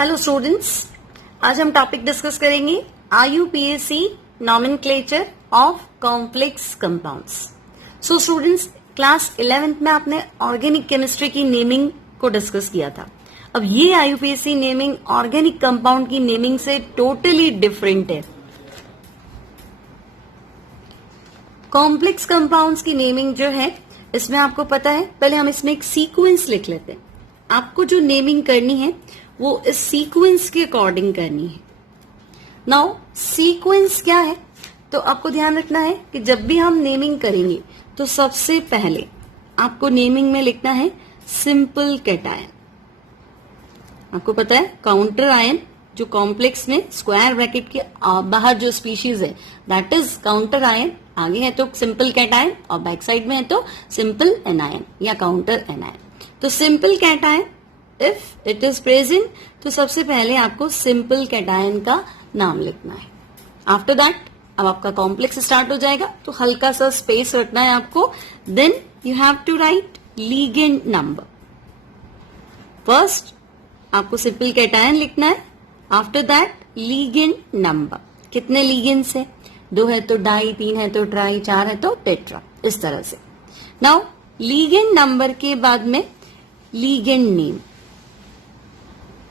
Hello students, आज हम topic discuss करेंगे IUPAC nomenclature of complex compounds. So students, class 11th में आपने ऑर्गेनिक केमिस्ट्री की नेमिंग को डिस्कस किया था। अब ये IUPAC नेमिंग ऑर्गेनिक कंपाउंड की नेमिंग से टोटली डिफरेंट है। कॉम्प्लेक्स कंपाउंड्स की नेमिंग जो है, इसमें आपको पता है, पहले हम इसमें एक सीक्वेंस लिख लेते हैं। आपको जो नेमिंग करनी है वो इस सीक्वेंस के अकॉर्डिंग करनी है। नाउ सीक्वेंस क्या है, तो आपको ध्यान रखना है कि जब भी हम नेमिंग करेंगे तो सबसे पहले आपको नेमिंग में लिखना है सिंपल कैटायन। आपको पता है काउंटर आयन जो कॉम्प्लेक्स में स्क्वायर ब्रैकेट के बाहर जो स्पीशीज है दैट इज काउंटर आयन। आगे है तो सिंपल कैटायन और बैक साइड में है तो सिंपल एनायन या काउंटर एनायन। तो simple cation if it is present, तो सबसे पहले आपको सिंपल कैटायन का नाम लिखना है। आफ्टर दैट अब आपका कॉम्प्लेक्स स्टार्ट हो जाएगा, तो हल्का सा स्पेस रखना है आपको। Then you have to write ligand number. First आपको सिंपल कैटायन लिखना है, आफ्टर दैट लीगेंड नंबर। कितने लीगेंड्स है, 2 है तो डाई, 3 है तो ट्राई, 4 है तो टेट्रा, इस तरह से। नाउ लीगेंड नंबर के बाद में लीगेंड नेम।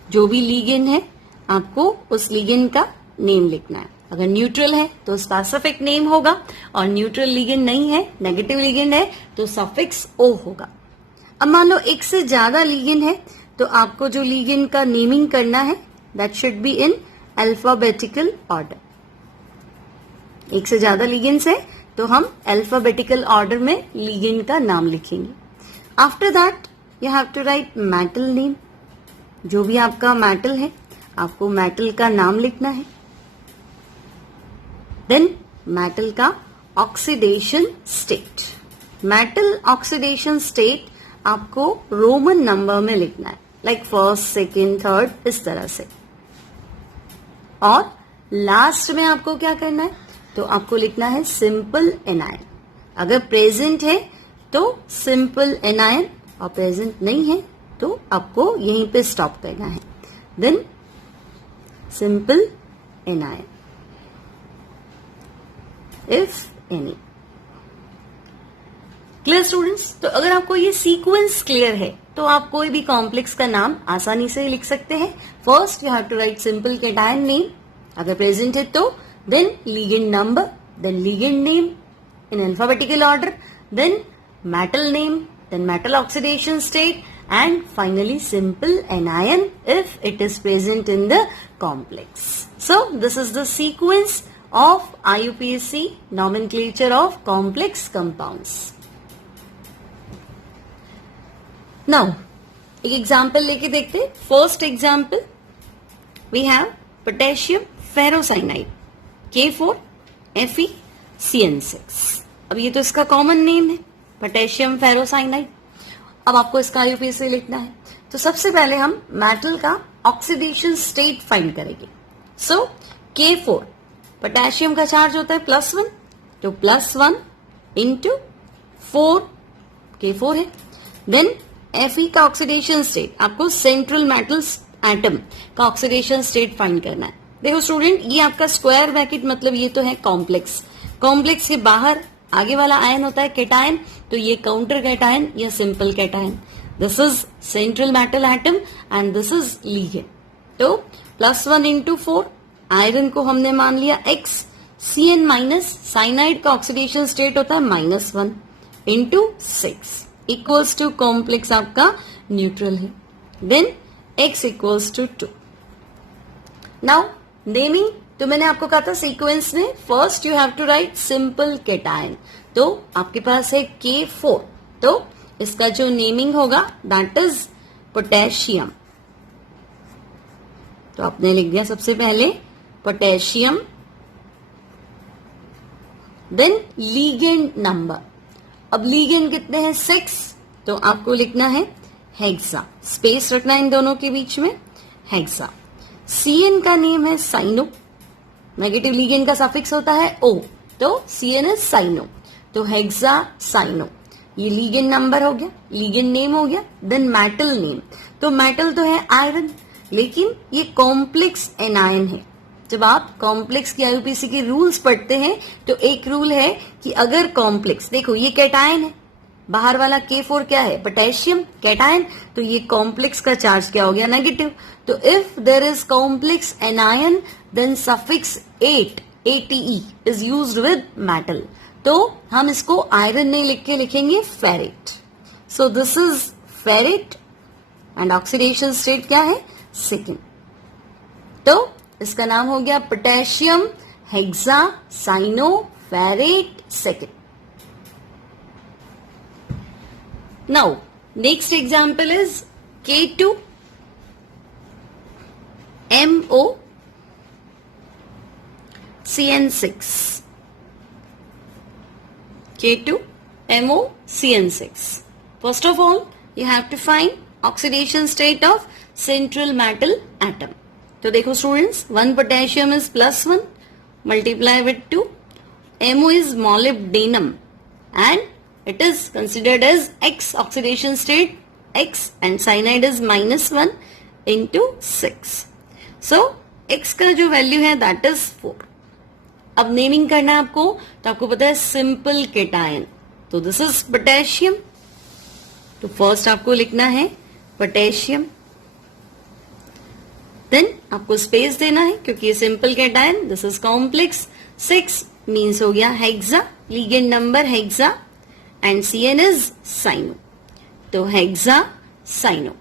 जो भी लीगेंड है आपको उस लीगेंड का नेम लिखना है। अगर न्यूट्रल है तो स्पेसिफिक नेम होगा, और न्यूट्रल लीगेंड नहीं है, नेगेटिव लीगेंड है, तो सफिक्स ओ होगा। अब मान लो एक से ज्यादा लीगेंड है, तो आपको जो लीगेंड का नेमिंग करना है that should be in alphabetical order. एक से ज्यादा लीगेंड्स है तो हम अल्फाबेटिकल ऑर्डर में लीगेंड का नाम लिखेंगे। After that you have to write metal name. जो भी आपका मेटल है आपको मेटल का नाम लिखना है। देन मेटल का oxidation state. Metal oxidation state आपको रोमन नंबर में लिखना है, लाइक फर्स्ट, सेकेंड, थर्ड, इस तरह से। और लास्ट में आपको क्या करना है, तो आपको लिखना है सिंपल एनायन। अगर प्रेजेंट है तो सिंपल एनायन, और प्रेजेंट नहीं है तो आपको यहीं पे स्टॉप करना है। Then simple anion if any. Clear students? तो अगर आपको ये सीक्वेंस क्लियर है तो आप कोई भी कॉम्प्लेक्स का नाम आसानी से लिख सकते हैं। First you have to write simple cation name, अगर प्रेजेंट है तो, then ligand number, then ligand name in alphabetical order, then metal name, then metal oxidation state, and finally simple anion if it is present in the complex. So this is the sequence of IUPAC nomenclature of complex compounds. Now एक example लेके देखते हैं। First example we have potassium ferrocyanide K4FeCN6। अब ये तो इसका common name है potassium ferrocyanide. अब आपको इसका IUPAC लिखना है, तो सबसे पहले हम मेटल का ऑक्सीडेशन स्टेट फाइंड करेंगे। सो K4 पोटेशियम का चार्ज होता है +1, तो +1 इंटू 4 K4 है। देन Fe का ऑक्सीडेशन स्टेट, आपको सेंट्रल मेटल एटम का ऑक्सीडेशन स्टेट फाइंड करना है। देखो स्टूडेंट, ये आपका स्क्वायर ब्रैकेट मतलब ये तो है कॉम्प्लेक्स। कॉम्प्लेक्स के बाहर आगे वाला आयन होता है कैटायन, तो ये काउंटर कैटायन या simple cation. This is central metal atom and this is ligand. तो +1 इंटू 4, आयरन को हमने मान लिया X, Cn माइनस, साइनाइड का ऑक्सीडेशन स्टेट होता है -1 इंटू 6 इक्वल्स टू कॉम्प्लेक्स आपका न्यूट्रल है। Then X equals to 2। Now naming, तो मैंने आपको कहा था सीक्वेंस में first you have to write simple cation. तो आपके पास है K4, तो इसका जो नेमिंग होगा दैट इज पोटेशियम। तो आपने लिख दिया सबसे पहले पोटेशियम। देन लीगेंड नंबर, अब लीगेंड कितने हैं 6, तो आपको लिखना है हेक्सा, स्पेस रखना है इन दोनों के बीच में, हेक्सा। Cn का नेम है साइनो, नेगेटिव लीगेंड का सफिक्स होता है O, तो Cn इज साइनो, तो हेक्सा साइनो। ये लीगेंड नंबर हो गया, लीगेंड नेम हो गया। देन मेटल नेम, तो मेटल तो है आयरन, लेकिन ये कॉम्प्लेक्स एनायन है। जब आप कॉम्प्लेक्स की आईयूपीएसी के रूल्स पढ़ते हैं तो एक रूल है कि अगर कॉम्प्लेक्स, देखो ये कैटायन है, बाहर वाला K4 क्या है, पोटेशियम कैटायन, तो ये कॉम्प्लेक्स का चार्ज क्या हो गया, नेगेटिव। तो if there is complex anion then suffix 8 ATE is used with metal. तो हम इसको आयरन नहीं लिख के लिखेंगे ferrate. So this is ferrate and oxidation state क्या है, सेकेंड। तो इसका नाम हो गया potassium hexacyanoferrate second. Now, next example is K2MoCN6. K2MoCN6. First of all, you have to find oxidation state of central metal atom. तो देखो students, 1 potassium is +1, multiply with 2. Mo is molybdenum and it is considered as X oxidation state X and cyanide is -1 into 6. So X का जो value है that is 4. अब naming करना है आपको, तो आपको पता है सिंपल केटायन, तो दिस इज पोटेशियम। तो फर्स्ट आपको लिखना है पोटेशियम, देन आपको स्पेस देना है क्योंकि ये simple cation, this is complex. 6 means हो गया hexa, ligand number hexa and CN is cyano, तो हेक्सा साइनो।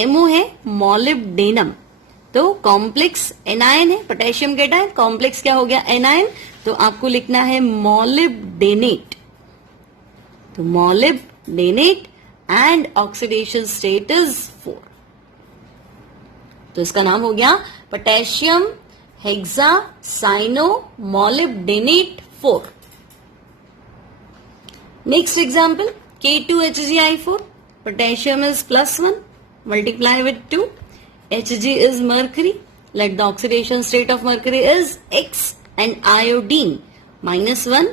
MO है मोलिब्डेनम, तो कॉम्प्लेक्स एनायन है, पोटेशियम केटायन, कॉम्प्लेक्स क्या हो गया एनायन, तो आपको लिखना है मोलिब्डेनेट, तो मोलिब्डेनेट एंड ऑक्सीडेशन स्टेट इज 4। तो इसका नाम हो गया potassium hexacyano मोलिब्डेनेट 4। Next example, K2HgI4, potassium is +1, multiply with 2, Hg is mercury, let the oxidation state of mercury is X and iodine -1,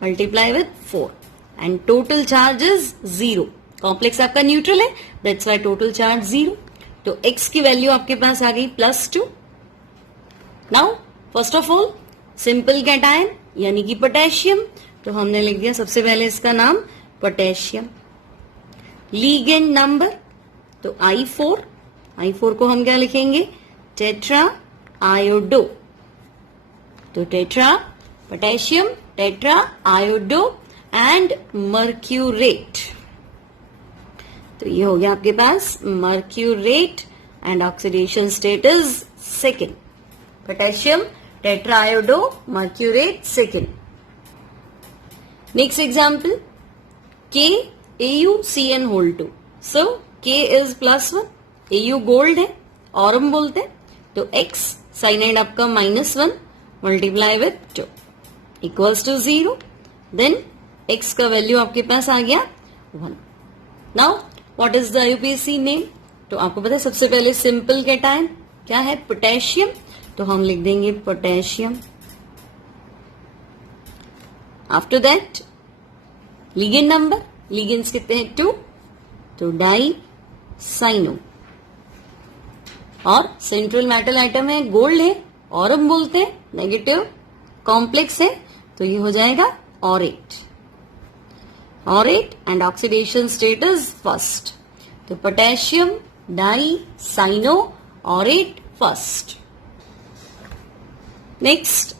multiply with 4 and total charge is 0. Complex आपका neutral है, that's why total charge 0. तो X की value आपके पास आ गई +2. Now first of all simple cation यानी कि potassium, तो हमने लिख दिया सबसे पहले इसका नाम पोटेशियम। लीगेंड नंबर तो I4 को हम क्या लिखेंगे, टेट्रा आयोडो, तो tetra potassium tetra iodo and mercurate, तो ये हो गया आपके पास mercurate and oxidation state is second, potassium tetra iodo mercurate second. Next example, KAuCN2. So K is +1, Au gold है, ऑरम बोलते हैं, तो X साइनाइड आपका -1 multiply with 2 equals to 0, then X का वैल्यू आपके पास आ गया 1। Now what is the IUPAC name, तो आपको पता है सबसे पहले सिंपल केटायन क्या है, पोटेशियम, तो हम लिख देंगे potassium. After that ligand number, ligands कितने हैं 2, तो डाई साइनो, और सेंट्रल मेटल आइटम है, गोल्ड है, ऑरम बोलते हैं, नेगेटिव कॉम्प्लेक्स है, तो ये हो जाएगा aurate and oxidation state is first, तो potassium di cyano aurate first. Next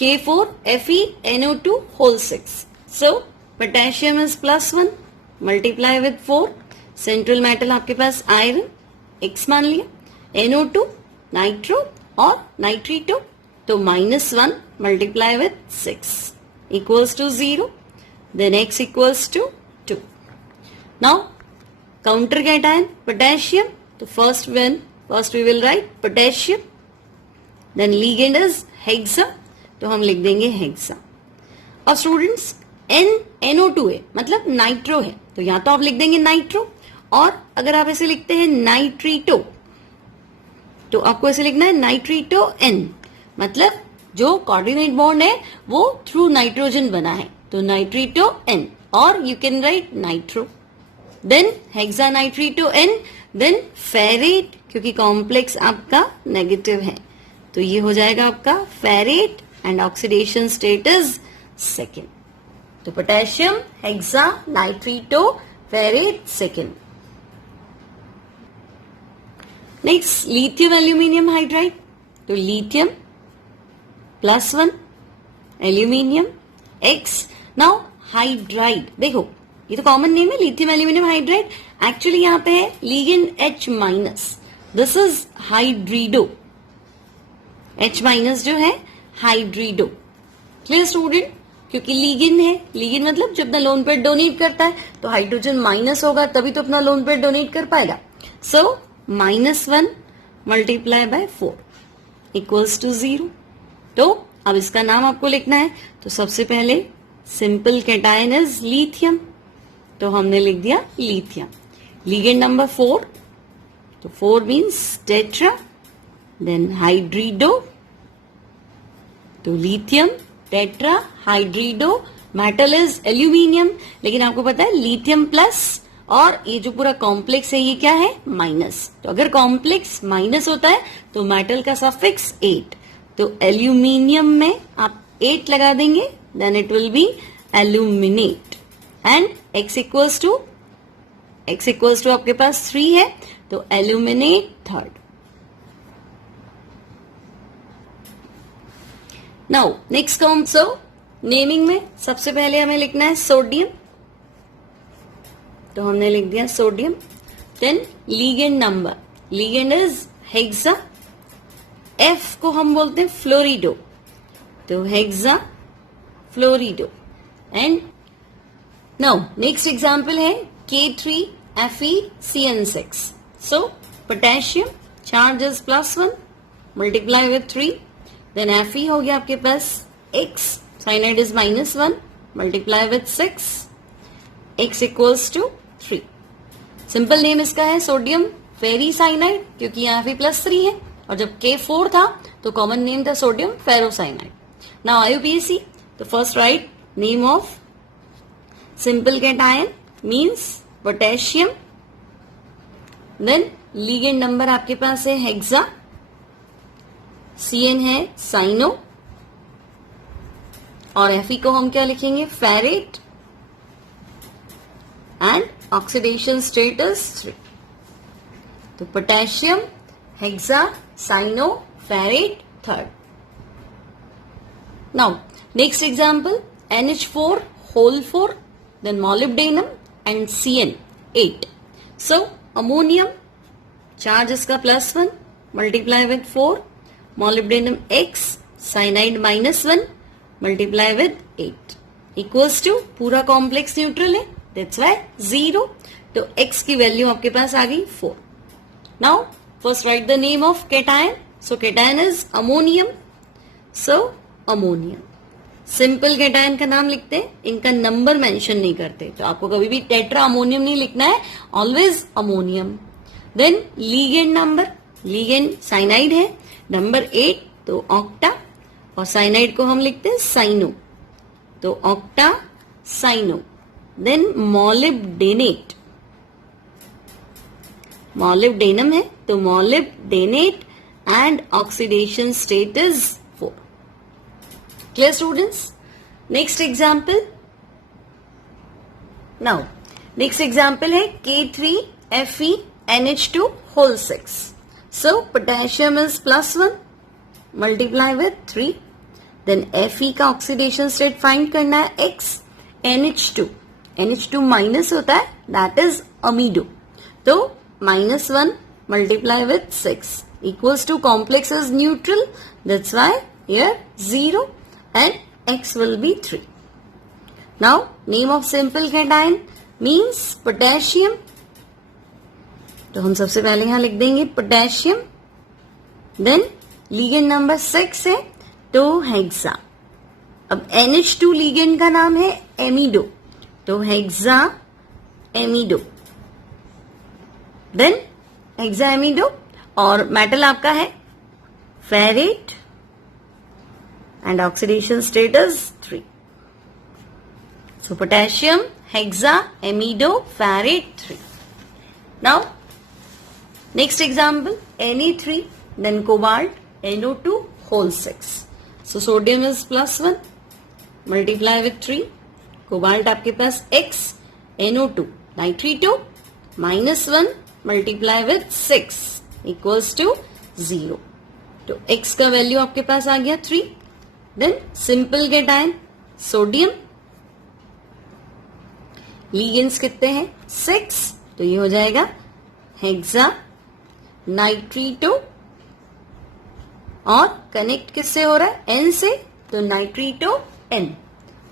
K4FeNO2 whole 6. So potassium is +1, multiply with 4, central metal आपके पास आयरन, X मान लिया, NO2 नाइट्रो और नाइट्रीटो, तो -1 multiply with 6 equals to 0, then X equals to 2. Now counter cation potassium, तो first we will write potassium, then ligand is hexa, तो हम लिख देंगे हेक्सा। और स्टूडेंट्स NO2 है मतलब नाइट्रो है, तो या तो आप लिख देंगे नाइट्रो, और अगर आप ऐसे लिखते हैं नाइट्रीटो, तो आपको ऐसे लिखना है नाइट्रीटो N, मतलब जो कोऑर्डिनेट बॉन्ड है वो थ्रू नाइट्रोजन बना है, तो नाइट्रीटो N, और you can write nitro, then hexa nitrito N, then ferrate, क्योंकि कॉम्प्लेक्स आपका नेगेटिव है तो ये हो जाएगा आपका ferrate and oxidation state is second. तो potassium hexa nitrito ferrate second. Next lithium aluminium hydride. तो lithium +1 aluminium X. Now hydride, देखो ये तो कॉमन नेम है लिथियम एल्यूमिनियम हाइड्राइड. एक्चुअली यहाँ पे है ligand H-, this is hydrido. H- जो है हाइड्रीडो. Clear student? क्योंकि लिगेंड है, लिगेंड मतलब जब अपना लोन पेयर डोनेट करता है तो हाइड्रोजन माइनस होगा तभी तो अपना लोन पेयर डोनेट कर पाएगा. सो -1 × 4 = 0. तो अब इसका नाम आपको लिखना है. तो सबसे पहले सिंपल कैटायन इज लिथियम, तो हमने लिख दिया लिथियम. लिगेंड नंबर 4, तो 4 मीन्स टेट्रा, देन हाइड्रीडो. तो lithium, tetra, hydrido. Metal is aluminium, लेकिन आपको पता है लिथियम प्लस और ये जो पूरा कॉम्प्लेक्स है ये क्या है? माइनस. तो अगर कॉम्प्लेक्स माइनस होता है तो मेटल का सफिक्स 8. तो एल्यूमिनियम में आप 8 लगा देंगे, then it will be aluminate. And x equals to आपके पास 3 है तो एल्यूमिनेट थर्ड. नाउ नेक्स्ट कॉम. सो नेमिंग में सबसे पहले हमें लिखना है सोडियम, तो हमने लिख दिया sodium. Then ligand number, ligand is hexa. F को हम बोलते हैं फ्लोरिडो, तो hexa fluorido. And now next example है K3FeCN6. So potassium charge is +1 multiply with 3, then Fe हो गया आपके पास X, cyanide is -1 multiply with 6, X = 3. Simple name इसका है सोडियम फेरी साइनाइड, क्योंकि यहाँ Fe +3 है और जब K4 था तो कॉमन नेम था सोडियम फेरोसाइनाइड. नाउ IUPAC, तो first write name of simple cation means potassium. Then ligand number आपके पास है हेक्सा, CN है साइनो और Fe को हम क्या लिखेंगे? Ferrate. And oxidation state is 3. तो potassium hexa cyano ferrate third. Now next example NH4 whole 4, then molybdenum and CN 8. So ammonium charge इसका +1 multiply with 4, molybdenum X, cyanide -1 multiply with 8 equals to पूरा complex neutral है, that's why 0. तो X की value आपके पास आ गई 4. Now first write the name of cation. So cation is ammonium. So ammonium. Simple cation का नाम लिखते हैं, इनका नंबर मेंशन नहीं करते. तो आपको कभी भी टेट्रा अमोनियम नहीं लिखना है, always ammonium. Then ligand number, ligand cyanide है नंबर 8 तो ऑक्टा, और साइनाइड को हम लिखते हैं साइनो, तो octa cyano. Then molybdenate, molybdenum है तो molybdenate and oxidation state is 4. Clear students? Next example. Now next example है K3FeNH2 whole 6. So potassium is +1 multiply with 3, then Fe का ऑक्सीडेशन स्टेट फाइंड करना है X. NH2 माइनस होता है, that is अमीडो, तो -1 multiply with 6 equals to complex is neutral, that's why here 0 and X will be 3. Now name of simple cation means potassium, तो हम सबसे पहले यहां लिख देंगे पोटेशियम. देन लीगेंड नंबर 6 है तो हेक्सा. अब NH2 लीगेंड का नाम है एमिडो, तो हेक्सा एमिडो. देन हेक्साएमिडो और मेटल आपका है ferrate and oxidation state is 3. So potassium, hexa, amido, ferrate 3. Now Next example, Na3, then cobalt, NO2, whole 6. So sodium is +1, multiply with 3, cobalt आपके पास X, NO2, nitrito, -1, multiply with 6 equals to 0. तो X का value आपके पास आ गया 3. Then simple cation, sodium, ligands कितने हैं 6, तो ये हो जाएगा हेक्सा नाइट्रीटो, और कनेक्ट किससे हो रहा है N से, तो नाइट्रीटो N,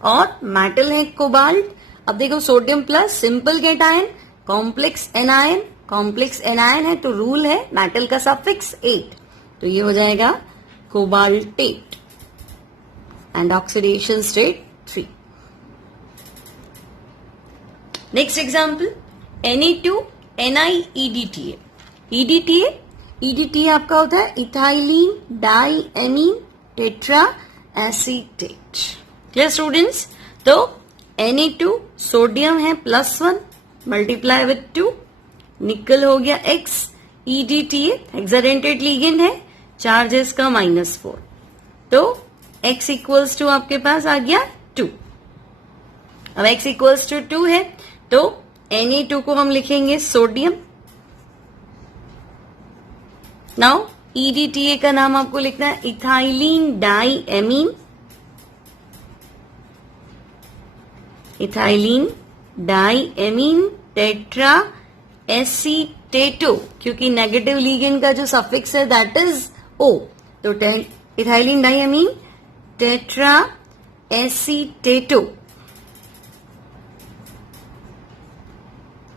और मेटल है कोबाल्ट. अब देखो sodium plus simple cation, complex anion, complex anion है तो रूल है मेटल का सफिक्स 8, तो ये हो जाएगा cobaltate and oxidation state 3. Next example, Na2 NiEDTA. EDTA आपका होता है ethylene di amine tetra acetate. Clear students? तो Na2 सोडियम है +1, मल्टीप्लाई विथ 2, निकल हो गया X, EDTA हेक्साडेंटेट लीगेंड है, चार्ज है इसका -4, तो X इक्वल्स टू आपके पास आ गया 2. अब X इक्वल्स टू 2 है तो Na2 को हम लिखेंगे सोडियम. नाउ EDTA का नाम आपको लिखना है ethylene di amine, ethylene di amine tetra acetato, क्योंकि नेगेटिव लीगेंड का जो सफिक्स है दैट इज O, तो ethylene di amine tetra acetato,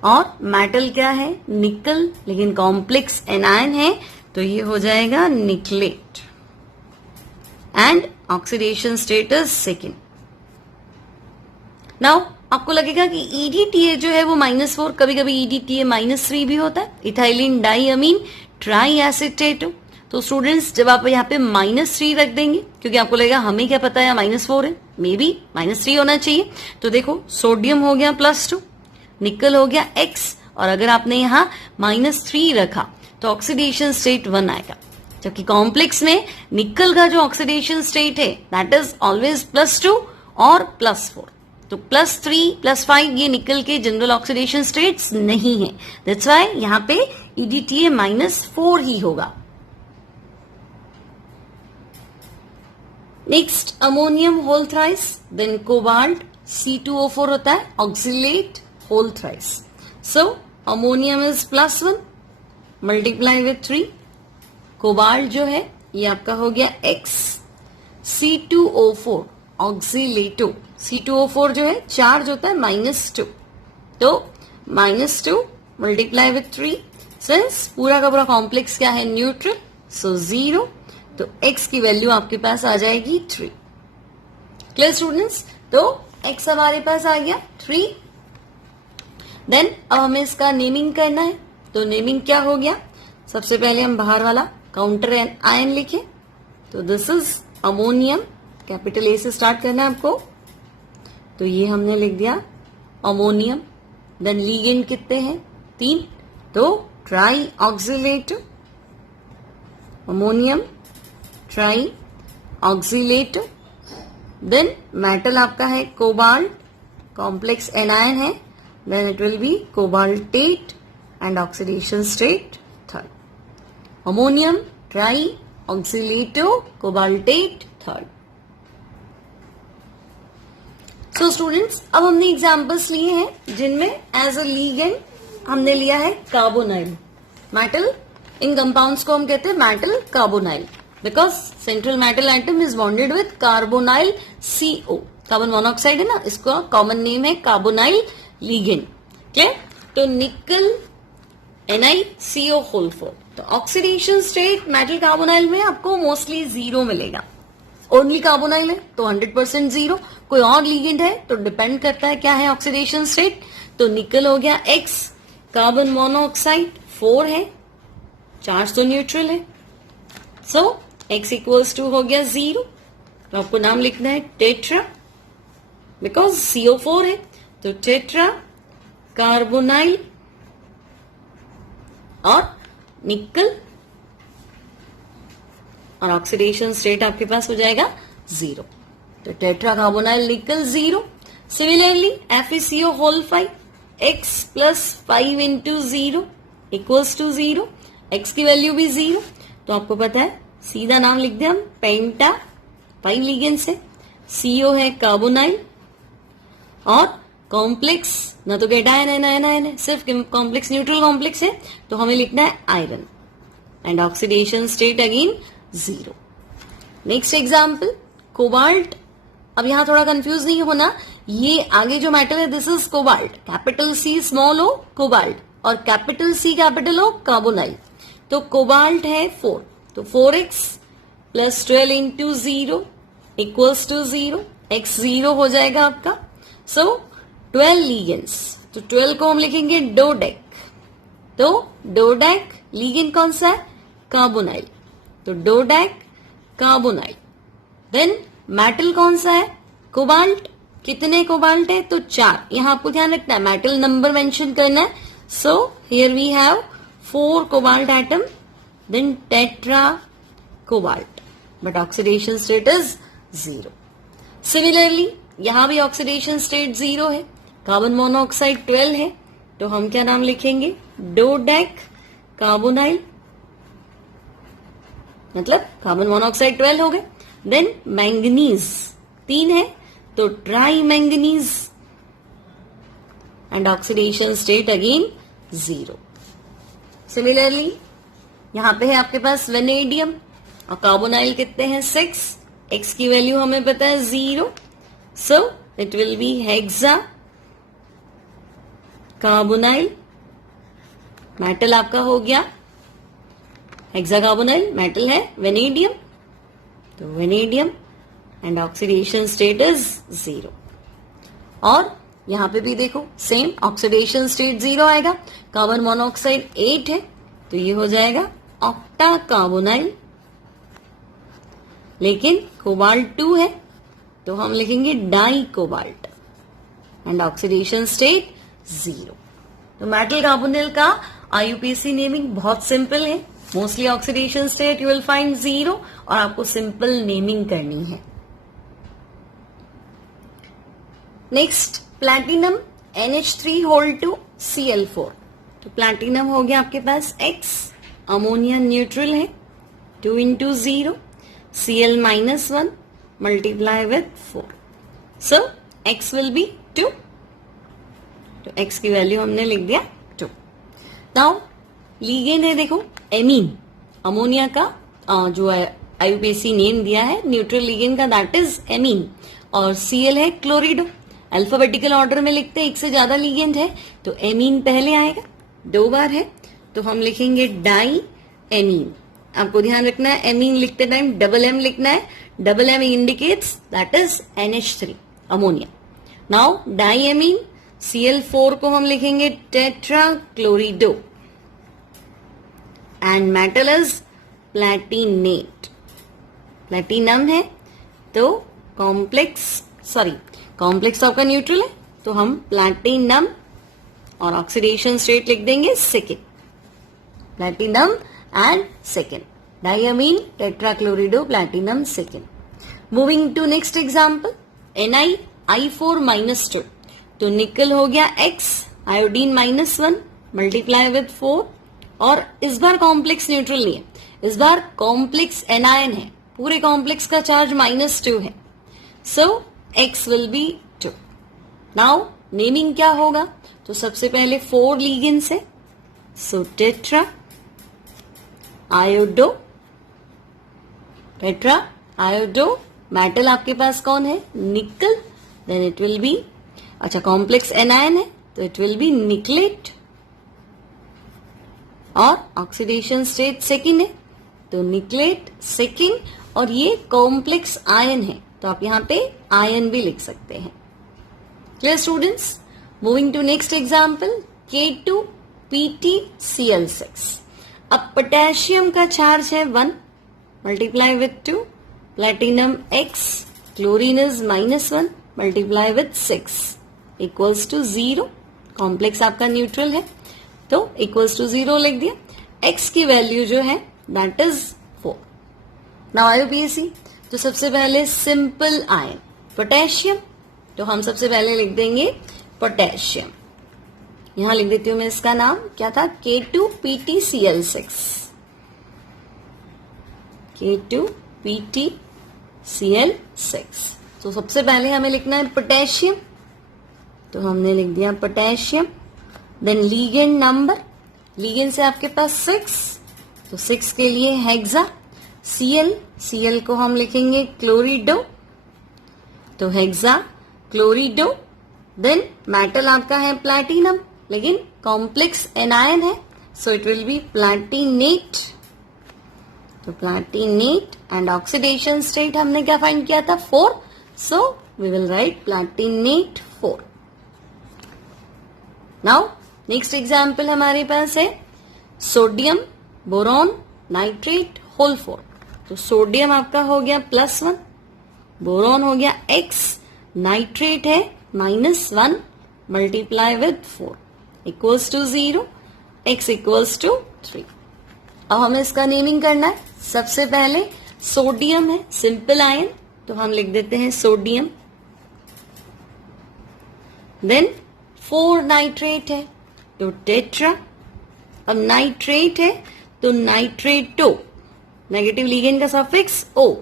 और मेटल क्या है निकल, लेकिन कॉम्प्लेक्स एनायन है तो ये हो जाएगा निकलेट एंड ऑक्सीडेशन स्टेटस 2. नाउ आपको लगेगा कि EDTA जो है वो -4, कभी कभी EDTA -3 भी होता है, इथाइलिन डाई अमीन ट्राई एसिटेटो. तो स्टूडेंट्स जब आप यहाँ पे -3 रख देंगे, क्योंकि आपको लगेगा हमें क्या पता है -4 है, मे बी -3 होना चाहिए, तो देखो सोडियम हो गया +2, निकल हो गया X, और अगर आपने यहाँ -3 रखा तो ऑक्सीडेशन स्टेट 1 आएगा, जबकि कॉम्प्लेक्स में निकल का जो ऑक्सीडेशन स्टेट है दैट इज ऑलवेज +2 और +4, तो +3 +5 ये निकल के जनरल ऑक्सीडेशन स्टेट्स नहीं है, दैट्स व्हाई यहाँ पे EDTA -4 ही होगा. Next ammonium whole thrice, then cobalt C2O4 होता है oxalate whole thrice. So ammonium is +1, multiply with 3, cobalt जो है ये आपका हो गया X, C2O4 ऑक्सिलेटो, C2O4 जो है चार्ज होता है -2, तो -2 मल्टीप्लाई विथ 3, सिंस पूरा का पूरा कॉम्प्लेक्स क्या है न्यूट्रल, सो 0, तो X की वैल्यू आपके पास आ जाएगी 3. Clear students? तो X हमारे पास आ गया 3. देन अब हमें इसका नेमिंग करना है, तो नेमिंग क्या हो गया, सबसे पहले हम बाहर वाला काउंटर आयन लिखे, तो this is ammonium, capital A से स्टार्ट करना है आपको, तो ये हमने लिख दिया अमोनियम. देन लीगेंड कितने हैं 3, तो tri oxalate ammonium tri oxalate. Then metal आपका है कोबाल्ट, कॉम्प्लेक्स एनायन है, then it will be cobaltate and oxidation state 3rd. Ammonium trioxylato cobaltate 3rd. So students, अब हमने एग्जाम्पल्स लिए हैं जिनमें एज अ लीगेंड हमने लिया है कार्बोनाइल. मेटल इन कंपाउंड्स को हम कहते हैं metal carbonyl, because central metal atom is bonded with carbonyl CO, carbon monoxide है ना, इसका कॉमन नेम है कार्बोनाइल लीगेंड. क्लियर? तो निकल NiCO होल 4, तो ऑक्सीडेशन स्टेट मेटल कार्बोनाइल में आपको मोस्टली 0 मिलेगा. ओनली कार्बोनाइल है तो 100% 0, कोई और लीगेंड है तो डिपेंड करता है क्या है ऑक्सीडेशन स्टेट. तो निकल हो गया X, कार्बन मोनोऑक्साइड 4 है, चार्ज तो न्यूट्रल है, सो X इक्वल्स टू हो गया 0. तो आपको नाम लिखना है टेट्रा, बिकॉज CO4 है, तो टेट्रा कार्बोनाइल, और निकल, और ऑक्सीडेशन स्टेट आपके पास हो जाएगा 0. तो tetra carbonyl nickel 0. Similarly FeCO whole 5, x plus 5 into 0 equals to 0. x की वैल्यू भी 0. तो आपको पता है सीधा नाम लिख दे हम, पेंटा 5 लिगेंड से, CO है कार्बोनाइल, और कॉम्प्लेक्स ना तो कैटायन है ना एनायन है, सिर्फ कॉम्प्लेक्स न्यूट्रल कॉम्प्लेक्स है, तो हमें लिखना है iron. And oxidation state again 0. Next example cobalt. अब यहां थोड़ा कंफ्यूज नहीं होना, ये आगे जो मेटल है this is cobalt, capital C small o cobalt, और capital C capital O carbonyl. तो कोबाल्ट है 4, तो 4x plus 12 into 0 equals to 0. x 0 हो जाएगा आपका. सो 12 लीगेंड्स, तो 12 को हम लिखेंगे डोडेक. तो डोडेक लीगेंड कौन सा है? कार्बोनाइल. तो डोडेक कार्बोनाइल. देन मेटल कौन सा है? कोबाल्ट. कितने कोबाल्ट है? तो 4. यहां आपको ध्यान रखना है, मेटल नंबर मेंशन करना है. So here we have 4 cobalt atom, then tetra cobalt, but oxidation state is 0. Similarly यहां भी ऑक्सीडेशन स्टेट 0 है. कार्बन मोनोऑक्साइड 12 है, तो हम क्या नाम लिखेंगे? डोडेक कार्बोनाइल, मतलब कार्बन मोनोऑक्साइड 12 हो गए. देन मैंगनीज 3 है, तो try manganese, and oxidation state again 0. Similarly यहां पे है आपके पास वेनेडियम, और कार्बोनाइल कितने हैं? 6. x की वैल्यू हमें पता है 0, सो it will B hexa carbonyl. Metal आपका हो गया हेक्सा कार्बोनाइल, मेटल है वेनेडियम, तो vanadium, and oxidation state is 0. और यहां पे भी देखो सेम ऑक्सीडेशन स्टेट 0 आएगा. कार्बन मोनोऑक्साइड 8 है, तो ये हो जाएगा ऑक्टा कार्बोनाइल, लेकिन कोबाल्ट 2 है, तो हम लिखेंगे di cobalt, and oxidation state 0. तो मेटल कार्बोनाइल का IUPAC नेमिंग बहुत सिंपल है. Mostly oxidation state you will find 0, और आपको सिंपल नेमिंग करनी है. Next platinum NH3 whole 2 Cl4. तो प्लैटिनम हो गया आपके पास X, अमोनिया न्यूट्रल है, 2 into 0 Cl minus 1 multiply with 4. So X will be 2, तो X की वैल्यू हमने लिख दिया 2. नाउ लीगेंड है देखो एमीन, अमोनिया का जो IUPAC नेम दिया है न्यूट्रल लीगेंड का, दैट इज एमीन, और Cl है क्लोरिडो. अल्फाबेटिकल ऑर्डर में लिखते हैं, एक से ज्यादा लीगेंड है तो एमीन पहले आएगा, 2 बार है, तो हम लिखेंगे डाई एमीन. आपको ध्यान रखना है एमीन लिखते टाइम डबल M लिखना है. Double M indicates that is NH3 ammonia. Now di amine Cl4 को हम लिखेंगे tetra chlorido, and metal is platinate. Platinum है तो कॉम्प्लेक्स आपका न्यूट्रल है, तो हम प्लैटिनम, और ऑक्सीडेशन स्टेट लिख देंगे 2. Platinum and 2. Diamine tetrachlorido platinum 2. Moving to next example NiI4-2. तो निकल हो गया X, आयोडीन -1 मल्टीप्लाई विथ 4, और इस बार कॉम्प्लेक्स न्यूट्रल नहीं है, इस बार कॉम्प्लेक्स एनायन है, पूरे कॉम्प्लेक्स का चार्ज -2 है. So X will be 2. Now naming क्या होगा? तो सबसे पहले 4 लीगेंड्स है, so tetra iodo, tetra iodo. Metal आपके पास कौन है? Nickel. Then it will be, अच्छा कॉम्प्लेक्स एनायन है तो इट विल बी निकलेट, और ऑक्सीडेशन स्टेट 2 है तो निकलेट 2, और ये कॉम्प्लेक्स आयन है तो आप यहां पे आयन भी लिख सकते हैं. Clear students? Moving to next example K2PtCl6. अब पोटेशियम का चार्ज है 1 multiply with 2, platinum X, chlorine is -1 multiply with 6 equals to 0. Complex आपका न्यूट्रल है तो इक्वल्स टू 0 लिख दिया. x की वैल्यू जो है दैट इज 4। नाउ आईयूपीएसी, तो सबसे पहले सिंपल आयन पोटेशियम, तो हम सबसे पहले लिख देंगे पोटेशियम। यहां लिख देती हूं मैं, इसका नाम क्या था, K2PtCl6, K2PtCl6। तो सबसे पहले हमें लिखना है पोटेशियम, तो हमने लिख दिया potassium. Then ligand number, ligand से आपके पास 6, तो 6 के लिए हेक्सा। Cl को हम लिखेंगे क्लोरिडो, तो हेक्सा क्लोरिडो। देन मेटल आपका है प्लैटिनम, लेकिन कॉम्प्लेक्स एनायन है, सो इट विल बी प्लैटिनेट, तो प्लैटिनेट। एंड ऑक्सीडेशन स्टेट हमने क्या फाइंड किया था, 4, so we will write platinate 4। Now next example हमारे पास है सोडियम बोरॉन नाइट्रेट होल 4। तो सोडियम आपका हो गया +1, बोरॉन हो गया x, नाइट्रेट है -1 multiply with 4 equals to 0, x equals to 3। अब हमें इसका नेमिंग करना है। सबसे पहले सोडियम है सिंपल आयन, तो हम लिख देते हैं सोडियम। देन 4 नाइट्रेट है तो टेट्रा। अब नाइट्रेट है तो नाइट्रेटो, नेगेटिव लीगेंड का सफिक्स O,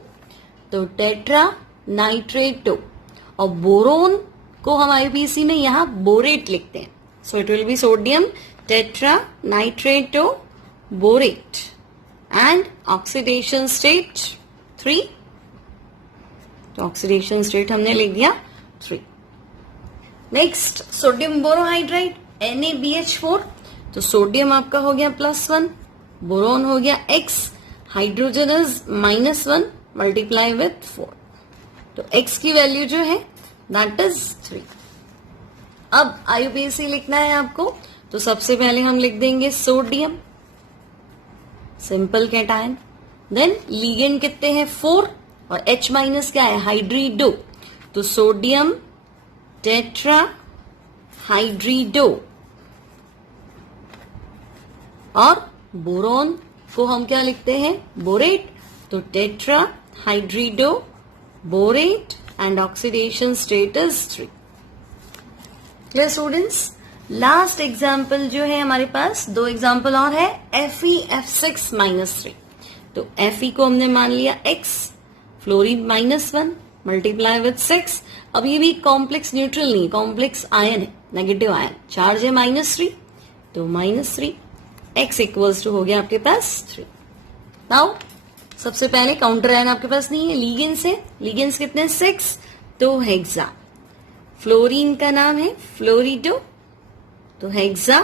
तो टेट्रा नाइट्रेटो। और बोरोन को हम आईयूपीएसी में यहां बोरेट लिखते हैं, so it will be sodium tetra nitrato borate. And oxidation state 3, तो ऑक्सीडेशन स्टेट हमने लिख दिया 3। नेक्स्ट सोडियम बोरोहाइड्राइड NaBH4, तो सोडियम आपका हो गया +1, बोरोन हो गया x, hydrogen is -1 multiply with 4, तो x की वैल्यू जो है दैट इज 3। अब आईयूपीएसी लिखना है आपको, तो सबसे पहले हम लिख देंगे sodium simple cation. Then ligand कितने हैं 4, और H- क्या है हाइड्रिडो, तो सोडियम टेट्रा हाइड्रिडो। और बोरॉन को हम क्या लिखते हैं बोरेट, तो tetra hydrido borate. And oxidation state is 3। Clear students. Last example जो है हमारे पास, 2 एग्जाम्पल और है FeF6-3। तो Fe को हमने मान लिया x, फ्लोरीन -1 मल्टीप्लाई विथ 6। अब ये भी कॉम्प्लेक्स न्यूट्रल नहीं, कॉम्प्लेक्स आयन है, नेगेटिव आयन, चार्ज है -3, तो -3, x इक्वल्स टू हो गया आपके पास 3। नाउ सबसे पहले काउंटर आयन आपके पास नहीं है, लीगेंस है, लीगेंस कितने 6, तो हेक्सा। फ्लोरीन का नाम है फ्लोरिडो, तो hexa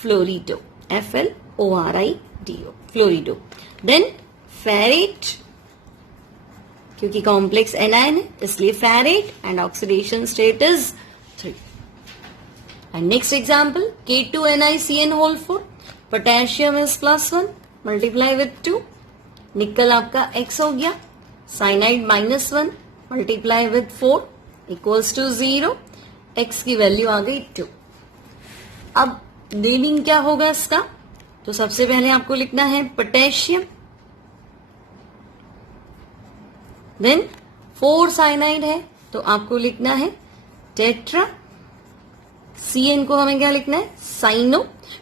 fluorido, FLORIDO fluorido. Then ferrate, क्योंकि कॉम्प्लेक्स एनायन है इसलिए ferrate. And oxidation state is 3। And next example K2NiCN whole 4, potassium is +1 multiply with 2, nickel आपका x हो गया, cyanide -1 multiply with 4 equals to 0, x की value आ गई 2। अब नेमिंग क्या होगा इसका, तो सबसे पहले आपको लिखना है पोटेशियम। देन 4 साइनाइड है तो आपको लिखना है टेट्रा। CN को हमें क्या लिखना है साइनो।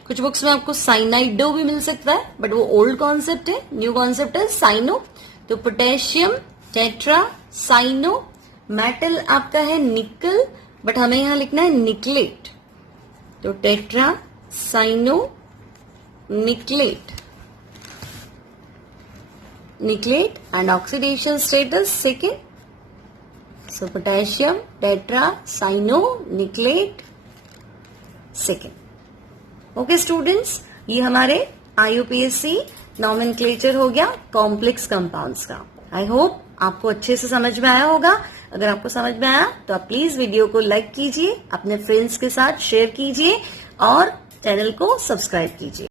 कुछ बुक्स में आपको साइनाइडो भी मिल सकता है, बट वो ओल्ड कॉन्सेप्ट है, न्यू कॉन्सेप्ट है साइनो। तो पोटेशियम टेट्रा साइनो। मेटल आपका है निकल, बट हमें यहां लिखना है निकलेट, तो tetra cyano nickelate, nickelate. And oxidation status second, so potassium tetra cyano nickelate second. Okay students, ये हमारे आईयूपीएससी नॉमेनक्लेचर हो गया कॉम्प्लेक्स कंपाउंड्स का। आई होप आपको अच्छे से समझ में आया होगा। अगर आपको समझ में आया तो आप प्लीज वीडियो को लाइक कीजिए, अपने फ्रेंड्स के साथ शेयर कीजिए और चैनल को सब्सक्राइब कीजिए।